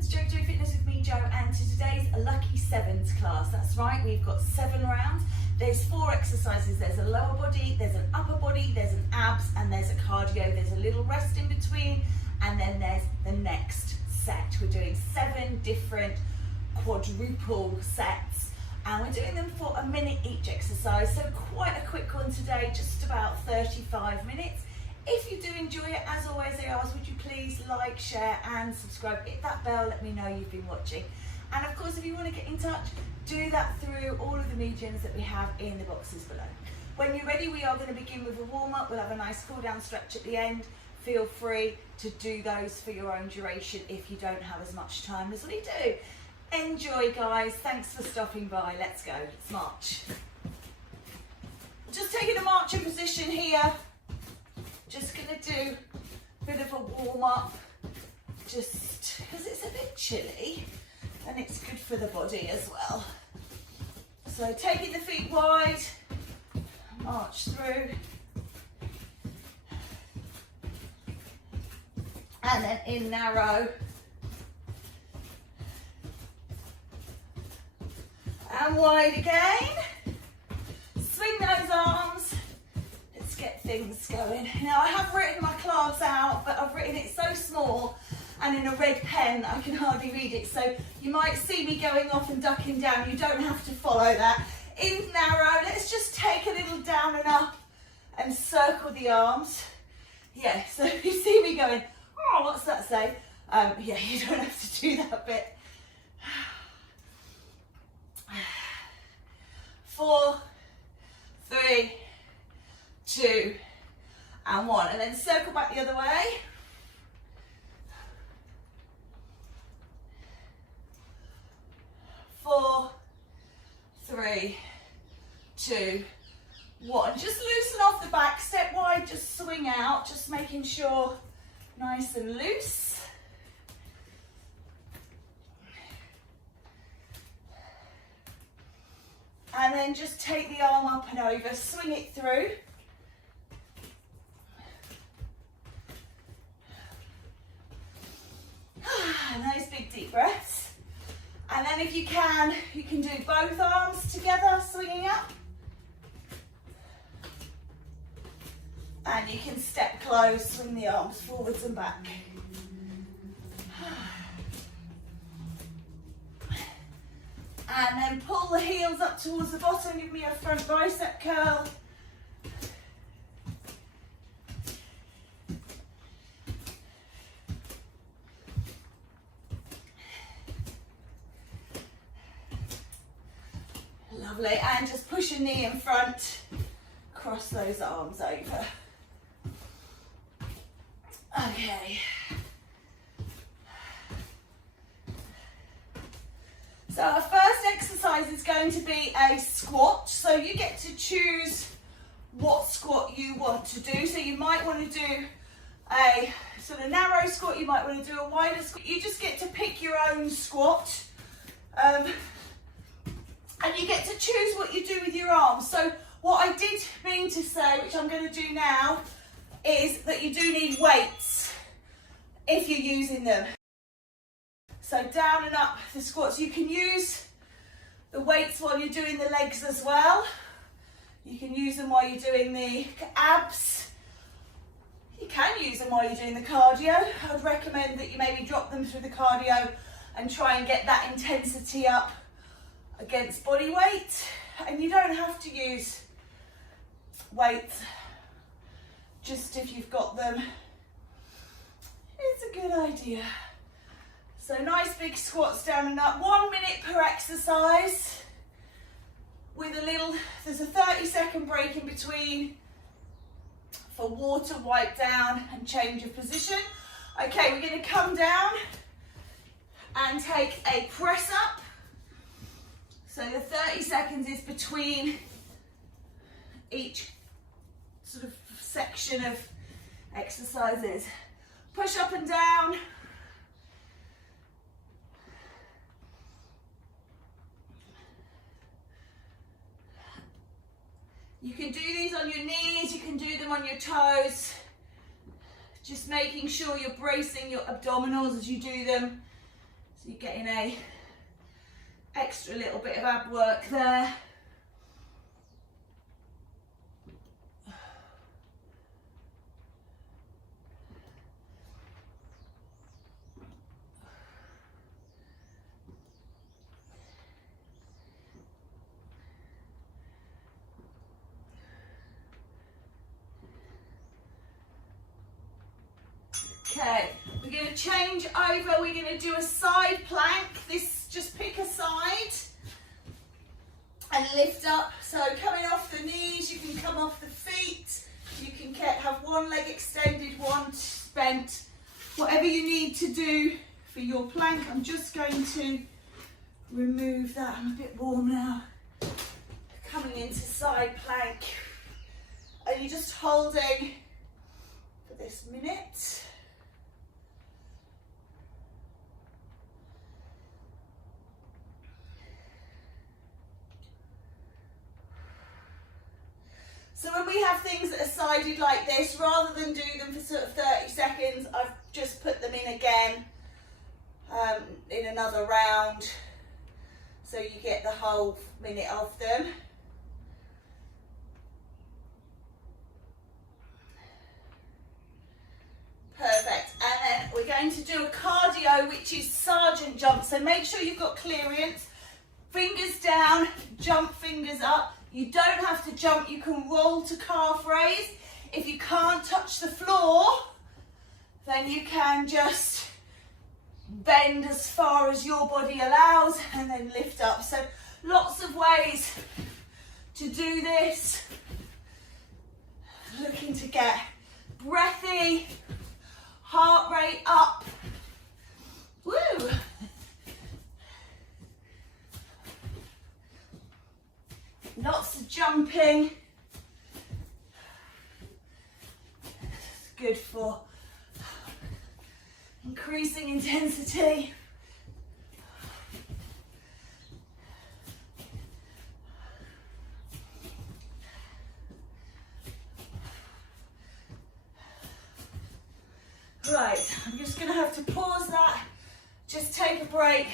welcome to JoJo Fitness with me, Jo, and to today's Lucky Sevens class. That's right, we've got 7 rounds. There's 4 exercises. There's a lower body, there's an upper body, there's an abs, and there's a cardio. There's a little rest in between, and then there's the next set. We're doing 7 different quadruple sets, and we're doing them for a minute each exercise. So quite a quick one today, just about 35 minutes. If you do enjoy it, as always I ask, would you please like, share and subscribe, hit that bell, let me know you've been watching. And of course, if you want to get in touch, do that through all of the mediums that we have in the boxes below. When you're ready, we are going to begin with a warm-up. We'll have a nice cool down stretch at the end. Feel free to do those for your own duration if you don't have as much time as we do. Enjoy, guys. Thanks for stopping by. Let's go. Let's march. Just taking a marching position here. Just going to do a bit of a warm-up, just because it's a bit chilly and it's good for the body as well. So taking the feet wide, march through, and then in narrow, and wide again. Swing those arms. Get things going. Now I have written my class out, but I've written it so small and in a red pen I can hardly read it, so you might see me going off and ducking down. You don't have to follow that. In narrow, let's just take a little down and up and circle the arms. Yeah, so if you see me going, oh, what's that say? Yeah, you don't have to do that bit. 4, 3, 2 and 1, and then circle back the other way. 4, 3, 2, 1. Just loosen off the back, step wide, just swing out, just making sure nice and loose. And then just take the arm up and over, swing it through. Nice big deep breaths. And then if you can do both arms together, swinging up. And you can step close, swing the arms forwards and back. And then pull the heels up towards the bottom, give me a front bicep curl. Lovely, and just push your knee in front, cross those arms over. Okay. So our first exercise is going to be a squat. So you get to choose what squat you want to do. So you might want to do a sort of narrow squat, you might want to do a wider squat. You just get to pick your own squat. And you get to choose what you do with your arms. So what I did mean to say, which I'm going to do now, is that you do need weights if you're using them. So down and up the squats. You can use the weights while you're doing the legs as well. You can use them while you're doing the abs. You can use them while you're doing the cardio. I would recommend that you maybe drop them through the cardio and try and get that intensity up against body weight. And you don't have to use weights, just if you've got them, it's a good idea. So nice big squats down and up, 1 minute per exercise with a little, there's a 30-second break in between for water, wipe down and change of position. Okay, we're going to come down and take a press up. So the 30 seconds is between each sort of section of exercises. Push up and down. You can do these on your knees, you can do them on your toes. Just making sure you're bracing your abdominals as you do them. you're getting a extra little bit of ab work there. Okay, we're going to change over, we're going to do a side plank. This, just pick a side and lift up. So coming off the knees, you can come off the feet, you can have one leg extended, one bent, whatever you need to do for your plank. I'm just going to remove that, I'm a bit warm now. Coming into side plank, and you're just holding for this minute. So when we have things that are sided like this, rather than do them for sort of 30 seconds, I've just put them in again in another round, so you get the whole minute of them. Perfect. And then we're going to do a cardio, which is sergeant jump. So make sure you've got clearance, fingers down, jump fingers up. You don't have to jump, you can roll to calf raise. If you can't touch the floor, then you can just bend as far as your body allows and then lift up. So lots of ways to do this. Looking to get breathy, heart rate up. Woo! Lots of jumping. It's good for increasing intensity. Right, I'm just going to have to pause that, just take a break,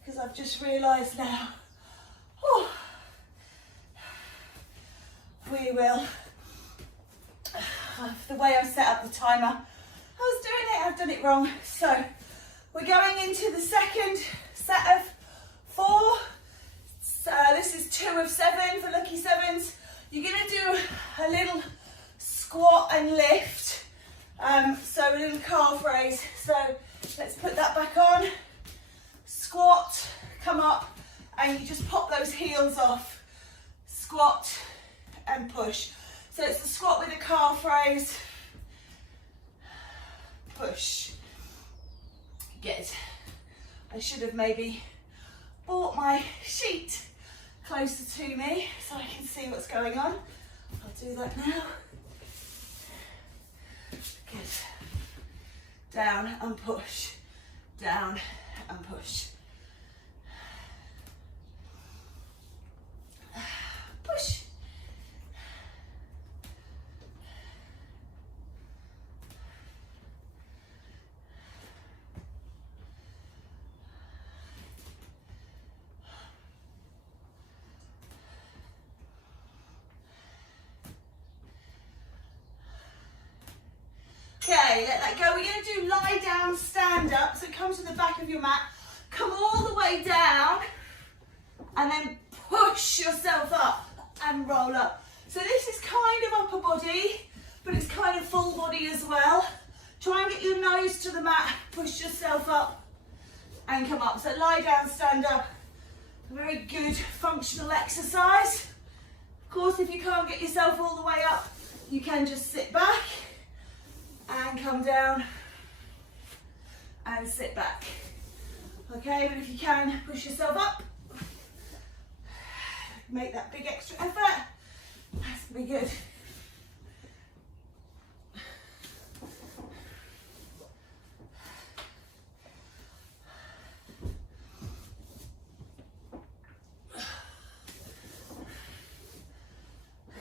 because I've just realised now. Whew, we will, the way I've set up the timer, I was doing it, I've done it wrong. So we're going into the second set of 4. So this is 2 of 7 for lucky 7s. You're going to do a little squat and lift. So a little calf raise. So let's put that back on. Squat, come up, and you just pop those heels off. Squat and push. So it's the squat with a calf raise. Push. Good. I should have maybe brought my sheet closer to me so I can see what's going on. I'll do that now. Good. Down and push. Down and push. Push. Okay, let that go. We're going to do lie down, stand up. So come to the back of your mat, come all the way down, and then push yourself up and roll up. So this is kind of upper body, but it's kind of full body as well. Try and get your nose to the mat, push yourself up and come up. So lie down, stand up. A very good functional exercise. Of course, if you can't get yourself all the way up, you can just sit back and come down and sit back. Okay, but if you can, push yourself up. Make that big extra effort. That's gonna be good.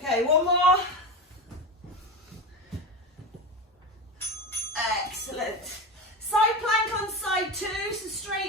Okay, one more. Excellent. Side plank on side 2, so straight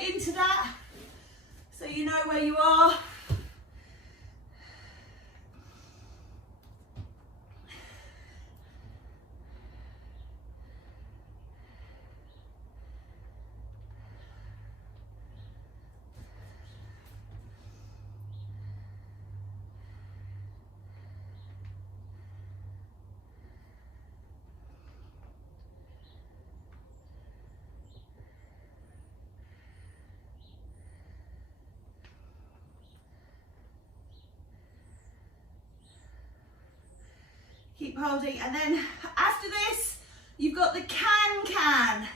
holding. And then after this, you've got the can.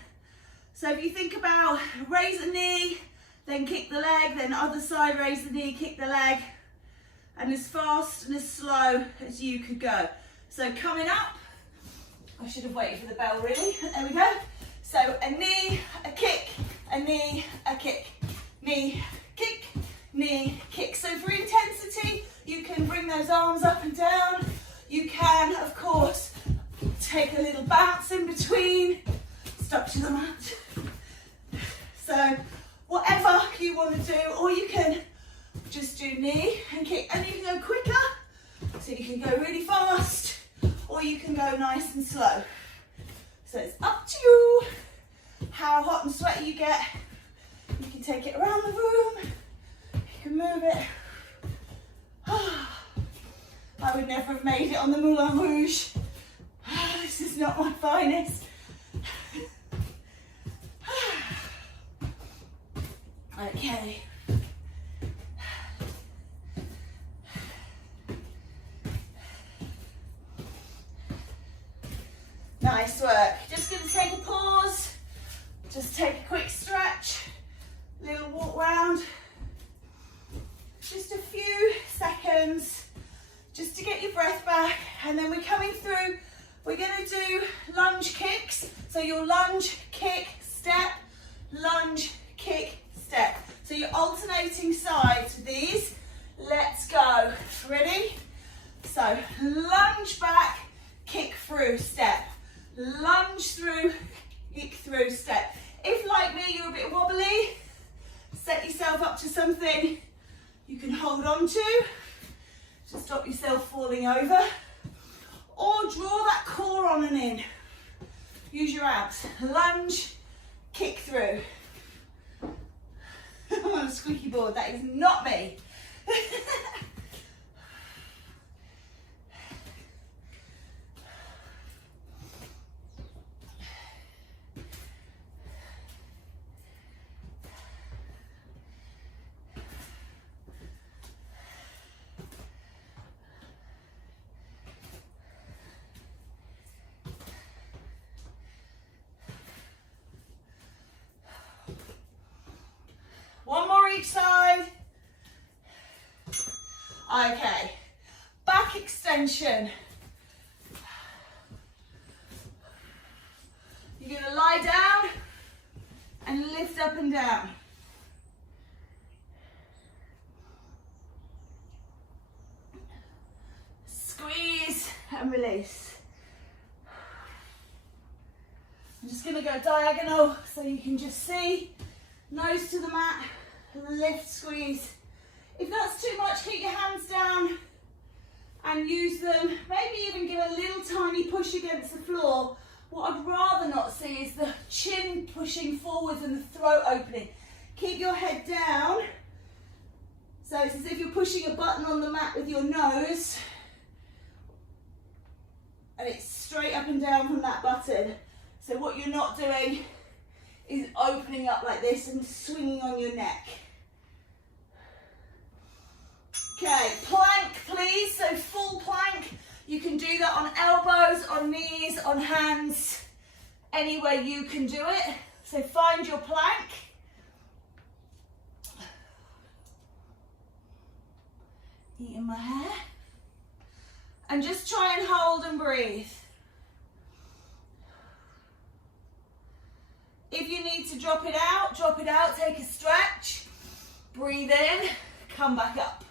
So if you think about raise the knee, then kick the leg, then other side, raise the knee, kick the leg, and as fast and as slow as you could go. So coming up, I should have waited for the bell really, there we go. So a knee, a kick, a knee, a kick, knee, kick, knee, kick. So for intensity, you can bring those arms up and down. You can, of course, take a little bounce in between, stuck to the mat. So whatever you want to do, or you can just do knee and kick, and you can go quicker, so you can go really fast, or you can go nice and slow. So it's up to you how hot and sweaty you get. You can take it around the room, you can move it. I would never have made it on the Moulin Rouge. This is not my finest. Okay. Nice work. Just going to take a pause. Just take a quick stretch. Little walk round. Just a few seconds. Just to get your breath back. And then we're coming through. We're going to do lunge kicks. So you'll lunge, kick, step, lunge, kick, step. So you're alternating sides with these. Let's go. Ready? So lunge back, kick through, step. Lunge through, kick through, step. If like me you're a bit wobbly, set yourself up to something you can hold on to stop yourself falling over, or draw that core on and in. Use your abs. Lunge, kick through. I'm on a squeaky board, that is not me. One more each side. Okay, back extension. You're going to lie down and lift up and down. Squeeze and release. I'm just going to go diagonal so you can just see. Nose to the mat, lift, squeeze. If that's too much, keep your hands down and use them. Maybe even give a little tiny push against the floor. What I'd rather not see is the chin pushing forwards and the throat opening. Keep your head down. So it's as if you're pushing a button on the mat with your nose. And it's straight up and down from that button. So what you're not doing is opening up like this and swinging on your neck. Okay, plank please, so full plank. You can do that on elbows, on knees, on hands, any way you can do it. So find your plank. Eating my hair. And just try and hold and breathe. If you need to drop it out, take a stretch, breathe in, come back up.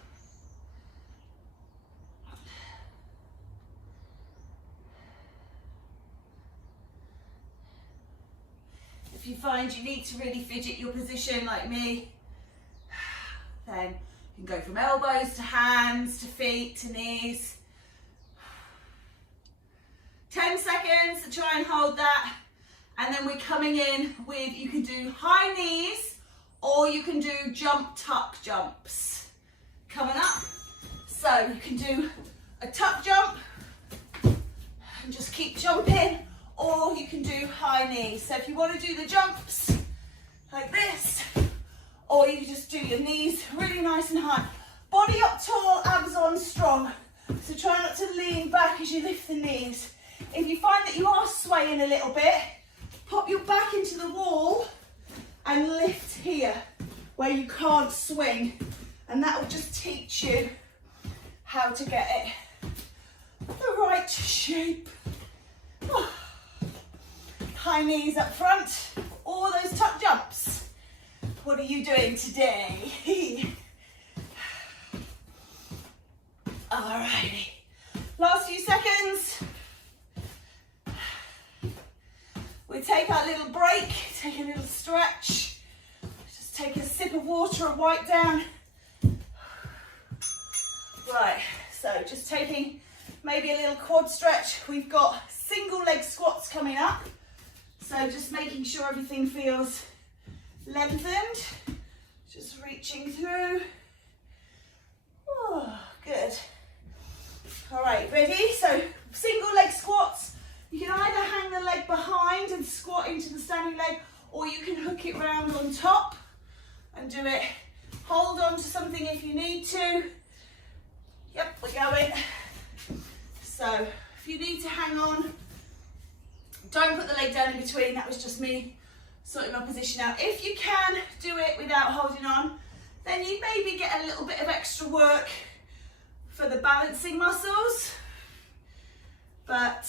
If you find you need to really fidget your position like me, then you can go from elbows to hands, to feet, to knees. 10 seconds to try and hold that. And then we're coming in with, you can do high knees or you can do jump tuck jumps. Coming up. So you can do a tuck jump and just keep jumping, or you can do high knees. So if you want to do the jumps like this, or you can just do your knees really nice and high. Body up tall, abs on strong. So try not to to lean back as you lift the knees. If you find that you are swaying a little bit, pop your back into the wall and lift here where you can't swing, and that will just teach you how to get it the right shape. High knees up front, all those tuck jumps. What are you doing today? Alrighty, last few seconds. We take our little break, take a little stretch. Just take a sip of water and wipe down. Right, so just taking maybe a little quad stretch. We've got single leg squats coming up. So just making sure everything feels lengthened. Just reaching through. Oh, good. All right, ready? So single leg squats. You can either hang the leg behind and squat into the standing leg, or you can hook it round on top and do it. Hold on to something if you need to. Yep, we're going. So if you need to hang on, don't put the leg down in between. That was just me sorting my position out. If you can do it without holding on, then you maybe get a little bit of extra work for the balancing muscles. But,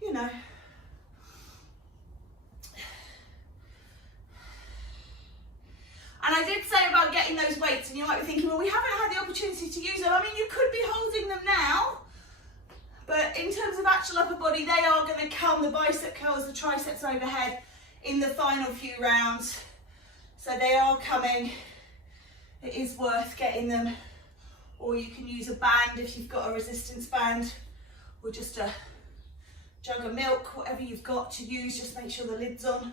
you know. And I did say about getting those weights, and you might be thinking, well, we haven't had the opportunity to use them. I mean, you could be holding them now, but in terms of actual upper body, they are going to come, the bicep curls, the triceps overhead, in the final few rounds. So they are coming. It is worth getting them. Or you can use a band if you've got a resistance band, or just a jug of milk, whatever you've got to use, just make sure the lid's on.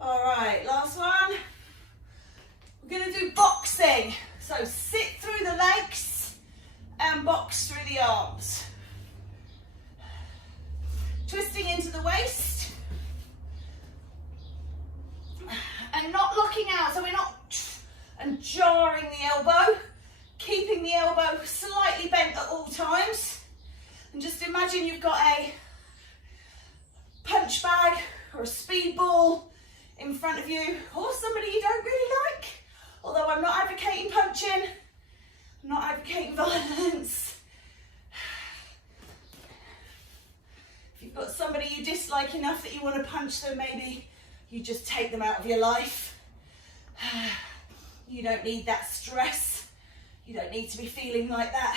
All right, last one. We're going to do boxing. So sit through the legs and box through the arms. Twisting into the waist. And not locking out, so we're not and jarring the elbow. Keeping the elbow slightly bent at all times. And just imagine you've got a punch bag or a speed ball in front of you, or somebody you don't really like. Although I'm not advocating punching, I'm not advocating violence. If you've got somebody you dislike enough that you want to punch them, maybe you just take them out of your life. You don't need that stress. You don't need to be feeling like that.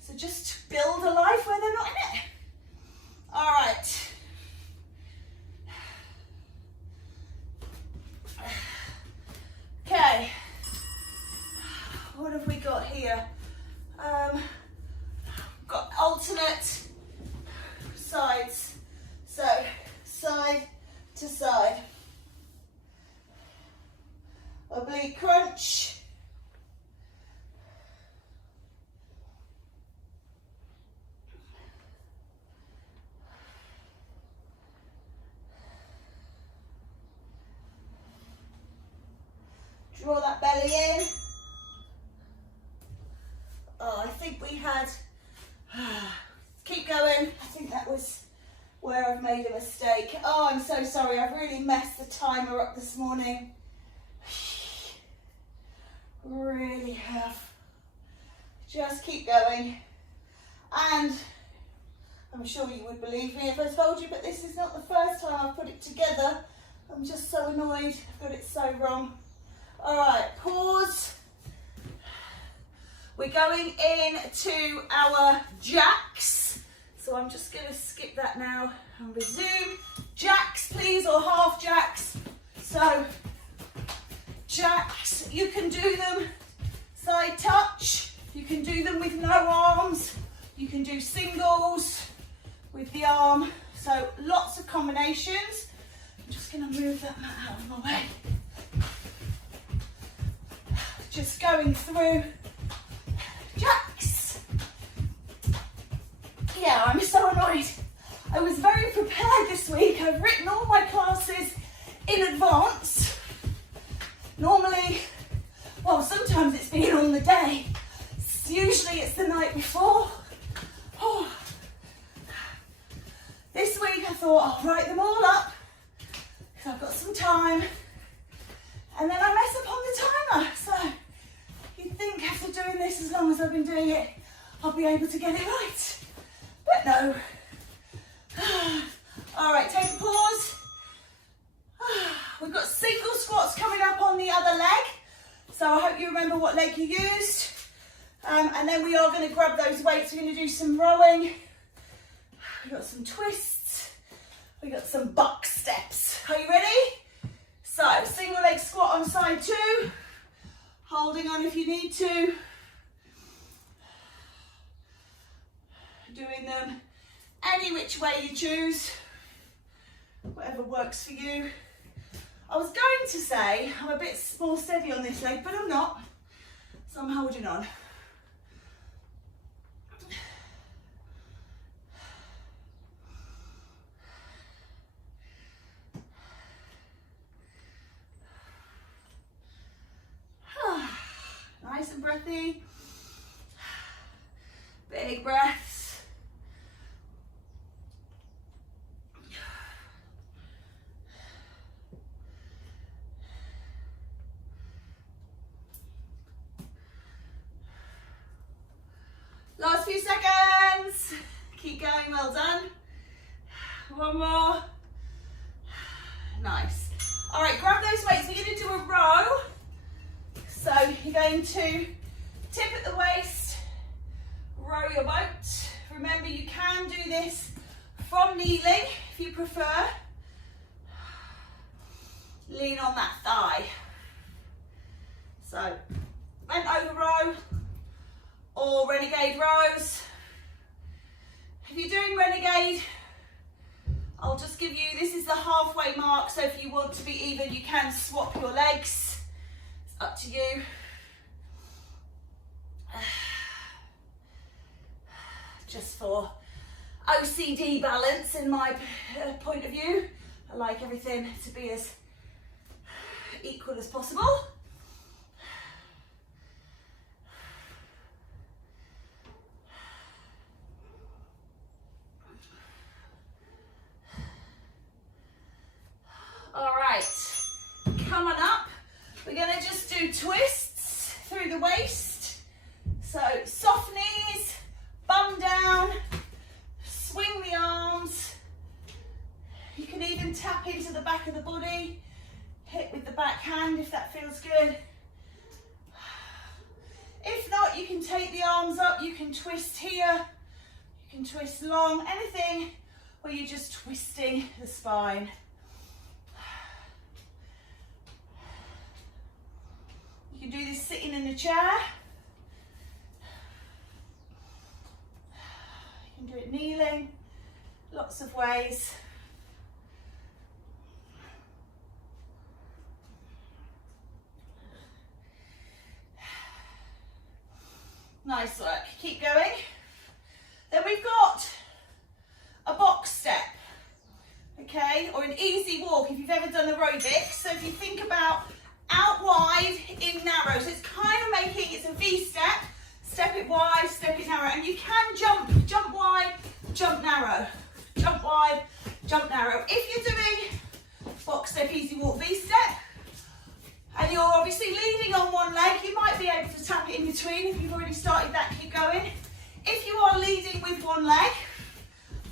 So just build a life where they're not in it. All right. Okay, what have we got here? Got alternate sides, so side to side. Oblique crunch. Draw that belly in. Oh, I think we had, keep going. I think that was where I've made a mistake. Oh, I'm so sorry. I've really messed the timer up this morning. Really have. Just keep going. And I'm sure you would believe me if I told you, but this is not the first time I've put it together. I'm just so annoyed. I've got it so wrong. All right, pause. We're going into our jacks. So I'm just going to skip that now and resume. Jacks, please, or half jacks. So jacks, you can do them side touch. You can do them with no arms. You can do singles with the arm. So lots of combinations. I'm just going to move that mat out of my way. Just going through jacks. Yeah, I'm so annoyed. I was very prepared this week. I've written all my classes in advance. Normally, well, sometimes it's been on the day. Usually it's the night before. Oh. This week I thought I'll write them all up because I've got some time, and then I mess up on the timer. So you'd think after doing this, as long as I've been doing it, I'll be able to get it right. But no. All right, take a pause. We've got single squats coming up on the other leg. So I hope you remember what leg you used. And then we are going to grab those weights. We're going to do some rowing. We've got some twists. We've got some buck steps. Are you ready? So single leg squat on side 2. Holding on if you need to. Doing them any which way you choose. Whatever works for you. I was going to say I'm a bit more steady on this leg, but I'm not. So I'm holding on. Nice and breathy. Big breaths. Last few seconds. Keep going, well done. One more. Nice. All right, grab those weights. We're going to do a row. So you're going to tip at the waist, row your boat. Remember, you can do this from kneeling if you prefer. Lean on that thigh. So bent over row or renegade rows. If you're doing renegade, I'll just give you, this is the halfway mark, so if you want to be even, you can swap your legs. It's up to you. Just for OCD balance in my point of view. I like everything to be as equal as possible. All right, come on up. We're going to just do twists through the waist. So soft knees, bum down, swing the arms. You can even tap into the back of the body, hit with the back hand if that feels good. If not, you can take the arms up, you can twist here, you can twist long, anything where you're just twisting the spine. You can do this sitting in a chair. You can do it kneeling, lots of ways. Nice work, keep going. Then we've got a box step, okay, or an easy walk if you've ever done aerobics. So if you think about out wide, in narrow. So it's kind of making, it's a V step, step it wide, step it narrow. And you can jump wide, jump narrow, jump wide, jump narrow. If you're doing box step, easy walk, V step, and you're obviously leaning on one leg, you might be able to tap it in between. If you've already started that, keep going. If you are leading with one leg,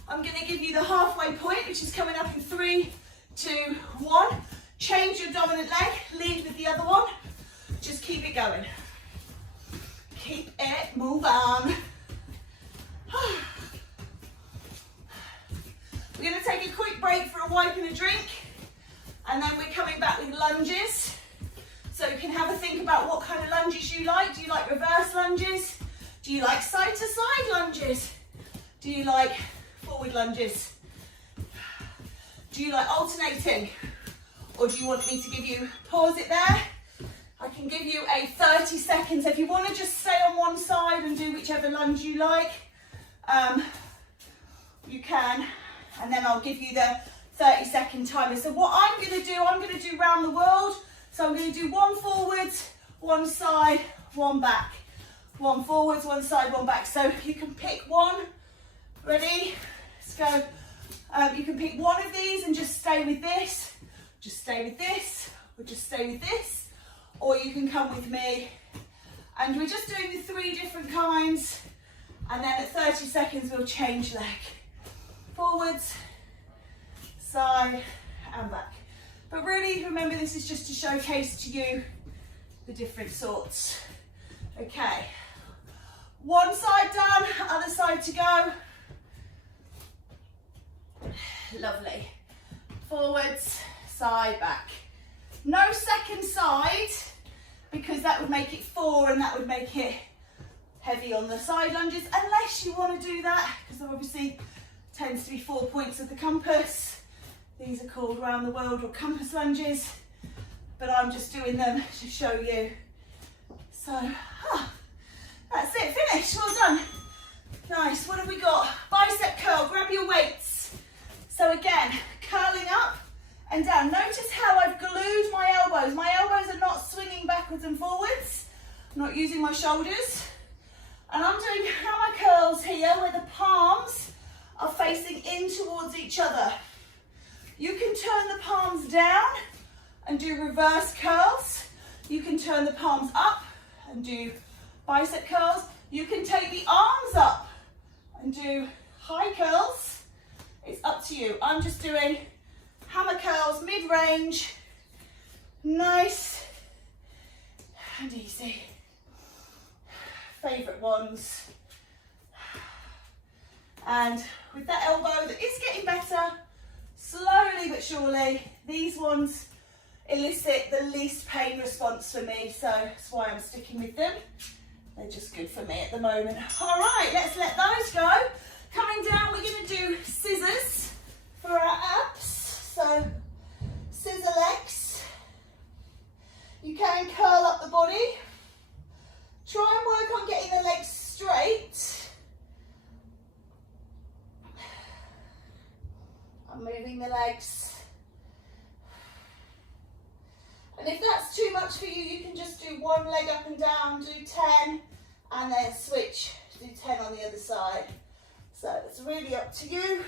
I'm going to give you the halfway point, which is coming up in 3, 2, 1. Change your dominant leg, lead with the other one. Just keep it going. Keep it, move on. We're going to take a quick break for a wipe and a drink, and then we're coming back with lunges. So you can have a think about what kind of lunges you like. Do you like reverse lunges? Do you like side to side lunges? Do you like forward lunges? Do you like alternating? Or do you want me to give you, pause it there? I can give you a 30 seconds. If you want to just stay on one side and do whichever lunge you like, you can. And then I'll give you the 30-second timer. So what I'm going to do round the world. So I'm going to do one forward, one side, one back. One forwards, one side, one back. So you can pick one. Ready? Let's go. You can pick one of these and just stay with this. Just stay with this, or just stay with this. Or you can come with me. And we're just doing the 3 different kinds. And then at 30 seconds, we'll change leg. Forwards, side, and back. But really, remember, this is just to showcase to you the different sorts. Okay. One side done, other side to go. Lovely. Forwards, side, back. No second side, because that would make it 4 and that would make it heavy on the side lunges, unless you want to do that, because there obviously tends to be 4 points of the compass. These are called round the world or compass lunges, but I'm just doing them to show you. So, that's it, finished, well done. Nice, what have we got? Bicep curl, grab your weights. So again, curling up and down. Notice how I've glued my elbows. My elbows are not swinging backwards and forwards. I'm not using my shoulders. And I'm doing hammer curls here where the palms are facing in towards each other. You can turn the palms down and do reverse curls. You can turn the palms up and do bicep curls. You can take the arms up and do high curls. It's up to you. I'm just doing hammer curls, mid-range, nice and easy. Favourite ones. And with that elbow that is getting better, slowly but surely, these ones elicit the least pain response for me, so that's why I'm sticking with them. They're just good for me at the moment. All right, let's let those go. Coming down, we're going to do scissors for our abs. So, scissor legs. You can curl up the body. Try and work on getting the legs straight. I'm moving the legs. And if that's too much for you, you can just do one leg up and down, do 10, and then switch, do 10 on the other side. So it's really up to you.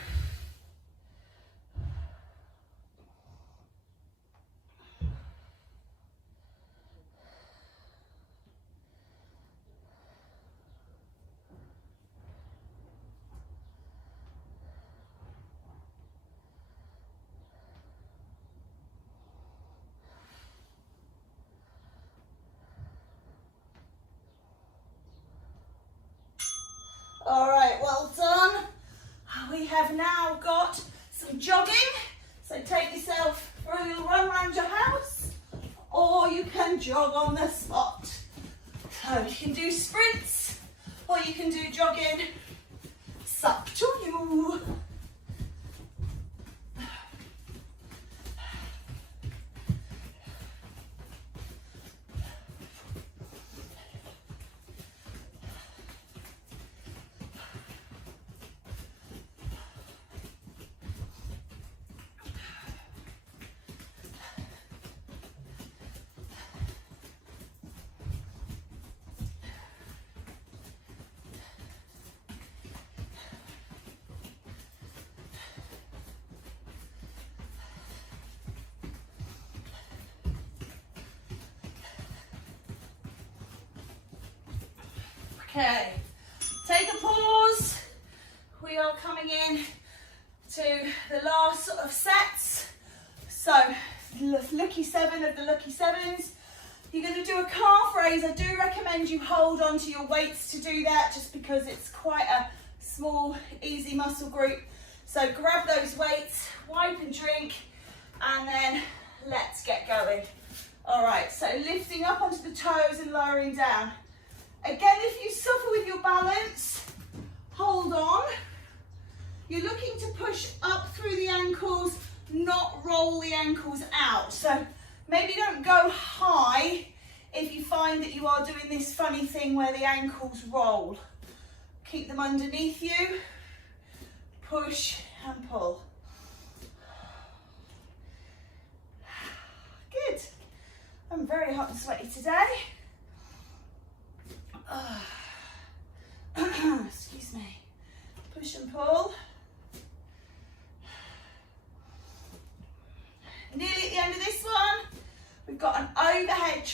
All right, well done. We have now got some jogging. So take yourself for a little run around your house, or you can jog on the spot. So you can do sprints, or you can do jogging. It's up to you. Okay, take a pause. We are coming in to the last sort of sets. So, lucky 7 of the lucky 7s. You're going to do a calf raise. I do recommend you hold on to your weights to do that, just because it's quite a small, easy muscle group. So grab those weights, wipe and drink, and then let's get going. All right, so lifting up onto the toes and lowering down. Again, if you suffer with your balance, hold on. You're looking to push up through the ankles, not roll the ankles out. So maybe don't go high if you find that you are doing this funny thing where the ankles roll. Keep them underneath you, push and pull. Good. I'm very hot and sweaty today.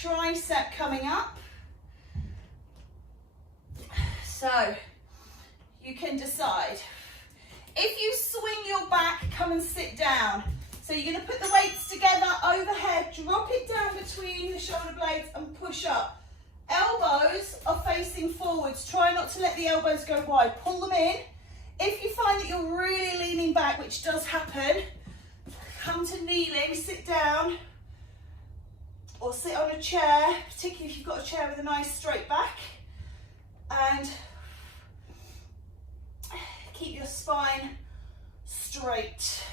tricep coming up. So you can decide. If you swing your back, come and sit down. So you're going to put the weights together overhead, drop it down between the shoulder blades and push up. Elbows are facing forwards. Try not to let the elbows go wide. Pull them in. If you find that you're really leaning back, which does happen, come to kneeling, sit down, or sit on a chair, particularly if you've got a chair with a nice straight back, and keep your spine straight.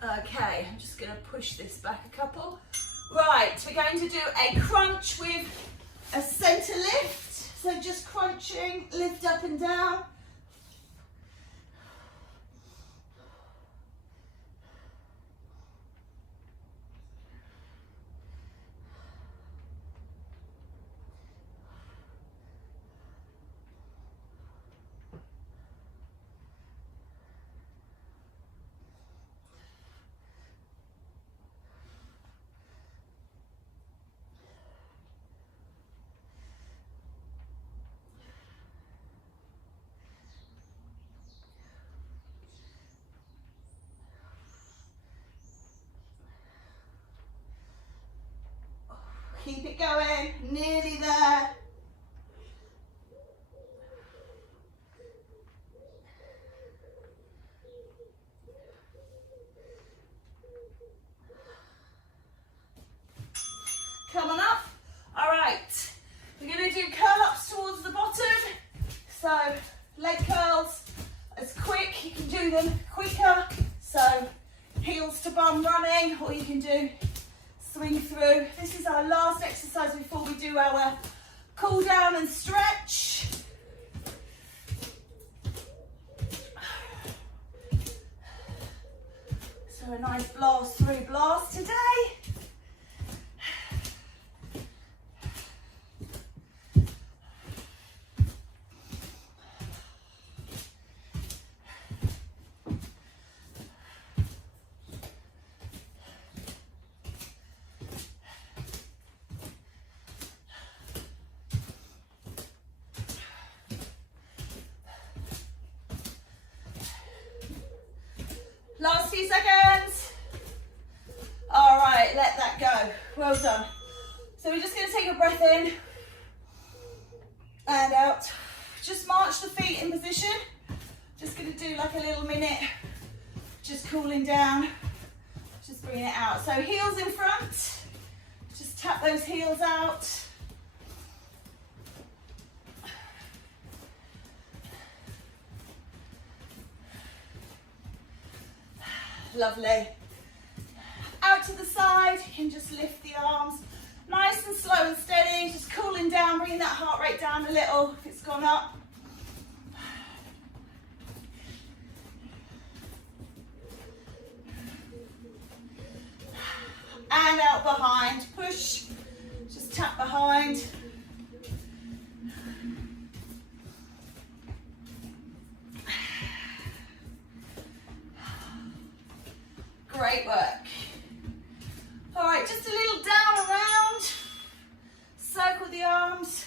Okay, I'm just going to push this back a couple. Right, we're going to do a crunch with a centre lift. So just crunching, lift up and down. Keep it going, nearly there. Come on up. All right, we're going to do curl ups towards the bottom. So leg curls as quick, you can do them quicker. So heels to bum running, or you can do swing through. This is our last exercise before we do our cool down and stretch. So a nice blast through blast today. Last few seconds. All right, let that go. Well done. So we're just going to take a breath in and out. Just march the feet in position. Just going to do like a little minute, just cooling down, just bringing it out. So heels in front, just tap those heels out. Lovely. Out to the side, you can just lift the arms. Nice and slow and steady, just cooling down, bringing that heart rate down a little if it's gone up. And out behind, push, just tap behind. Great work. All right, just a little down around. Circle the arms.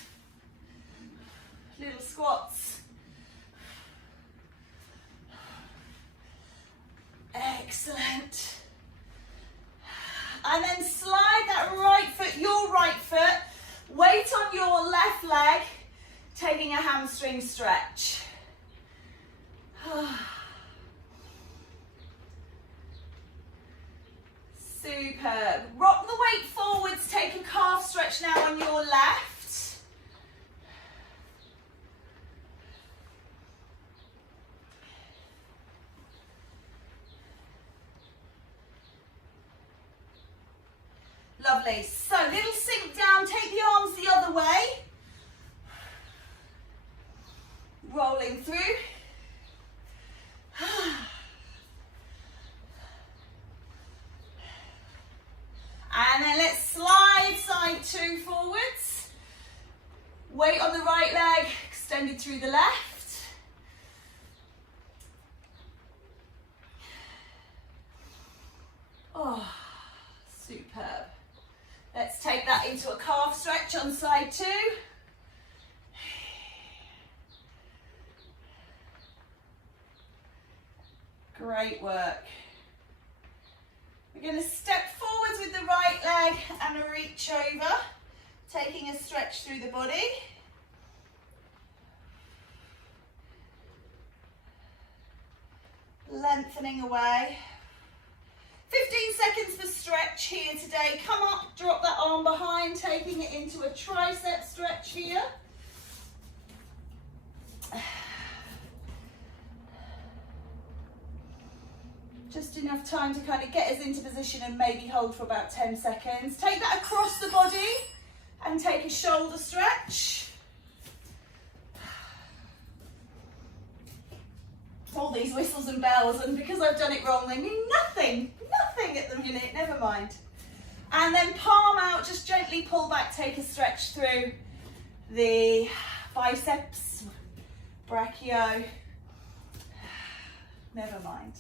Little squats. Excellent. And then slide that right foot, your right foot, weight on your left leg, taking a hamstring stretch. Superb. Rock the weight forwards, take a calf stretch now on your left. Lovely. So little sink down, take the arms the other way. Rolling through. And then let's slide side 2 forwards. Weight on the right leg, extended through the left. Oh, superb. Let's take that into a calf stretch on side 2. Great work. We're going to step forwards with the right leg and a reach over, taking a stretch through the body. Lengthening away. 15 seconds for stretch here today. Come up, drop that arm behind, taking it into a tricep stretch here. Just enough time to kind of get us into position and maybe hold for about 10 seconds. Take that across the body and take a shoulder stretch. All these whistles and bells, and because I've done it wrong, they mean nothing at the minute, never mind. And then palm out, just gently pull back, take a stretch through the biceps, brachio, never mind.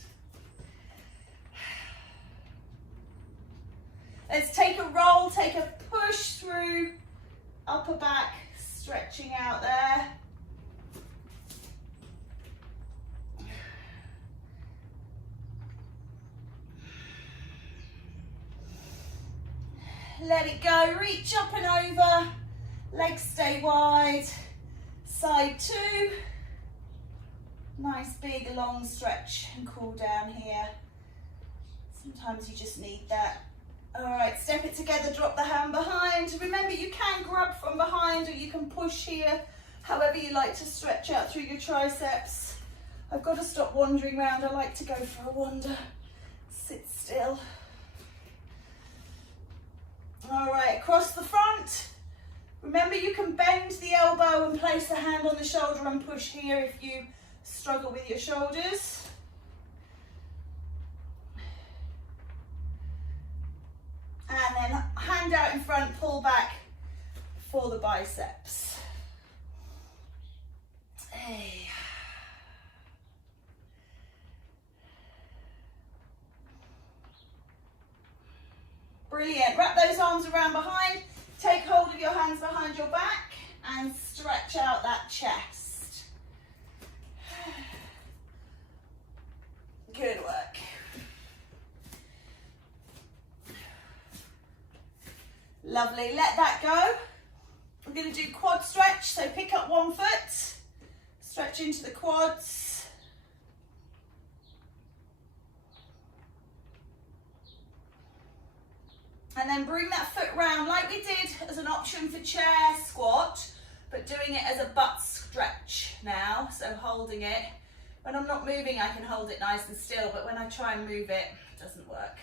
Let's take a roll, take a push through, upper back, stretching out there. Let it go, reach up and over, legs stay wide, side 2. Nice big long stretch and cool down here. Sometimes you just need that. All right, step it together, drop the hand behind. Remember, you can grab from behind or you can push here, however you like to stretch out through your triceps. I've got to stop wandering around. I like to go for a wander. Sit still. All right, across the front. Remember, you can bend the elbow and place the hand on the shoulder and push here if you struggle with your shoulders. And then hand out in front, pull back for the biceps. Hey. Brilliant. Wrap those arms around behind. Take hold of your hands behind your back and stretch out that chest. Good work. Lovely, let that go. We're going to do quad stretch, so pick up one foot, stretch into the quads. And then bring that foot round like we did as an option for chair squat, but doing it as a butt stretch now, so holding it. When I'm not moving, I can hold it nice and still, but when I try and move it, it doesn't work.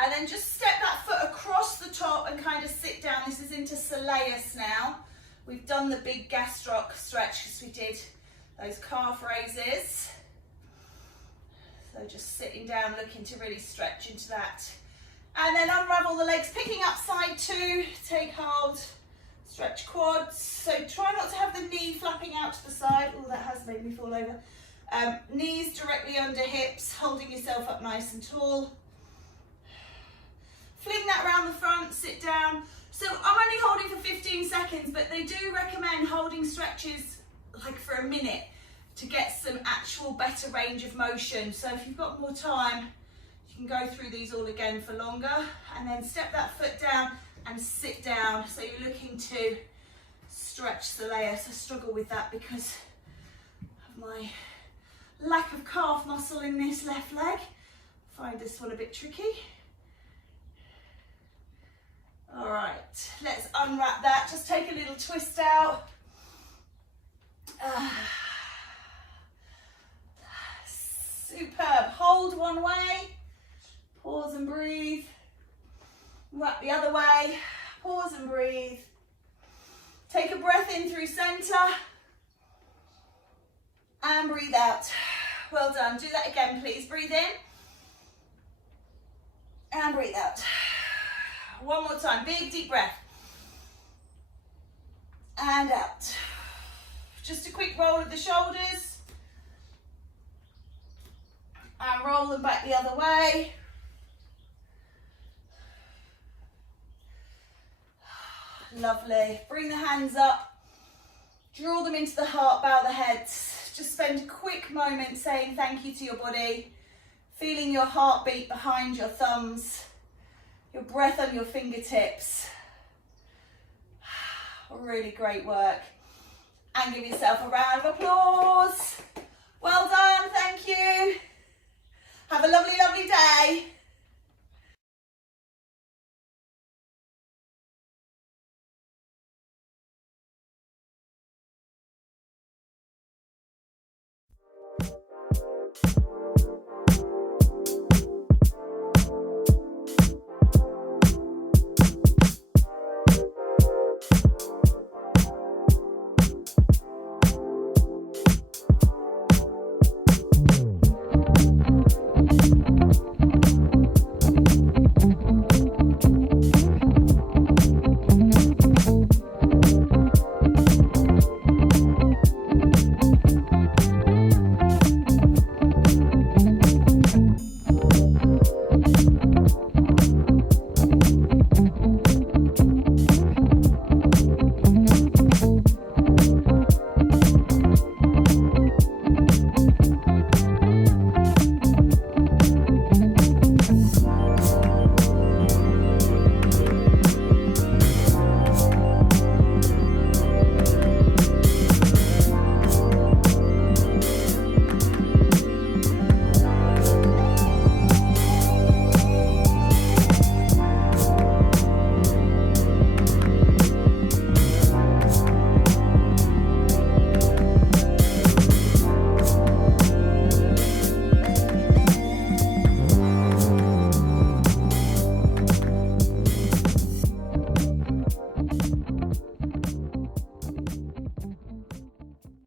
And then just step that foot across the top and kind of sit down. This is into soleus now. We've done the big gastroc stretch because we did those calf raises. So just sitting down, looking to really stretch into that. And then unravel the legs, picking up side 2, take hold, stretch quads. So try not to have the knee flapping out to the side. Oh, that has made me fall over. Knees directly under hips, holding yourself up nice and tall. Fling that around the front, sit down. So I'm only holding for 15 seconds, but they do recommend holding stretches like for a minute to get some actual better range of motion. So if you've got more time, you can go through these all again for longer. And then step that foot down and sit down. So you're looking to stretch soleus. I struggle with that because of my lack of calf muscle in this left leg. I find this one a bit tricky. All right, let's unwrap that. Just take a little twist out. Superb. Hold one way. Pause and breathe. Wrap the other way. Pause and breathe. Take a breath in through center. And breathe out. Well done. Do that again, please. Breathe in. And breathe out. One more time. Big, deep breath. And out. Just a quick roll of the shoulders. And roll them back the other way. Lovely. Bring the hands up. Draw them into the heart, bow the head. Just spend a quick moment saying thank you to your body. Feeling your heartbeat behind your thumbs. Your breath on your fingertips. Really great work. And give yourself a round of applause. Well done, thank you. Have a lovely, lovely day.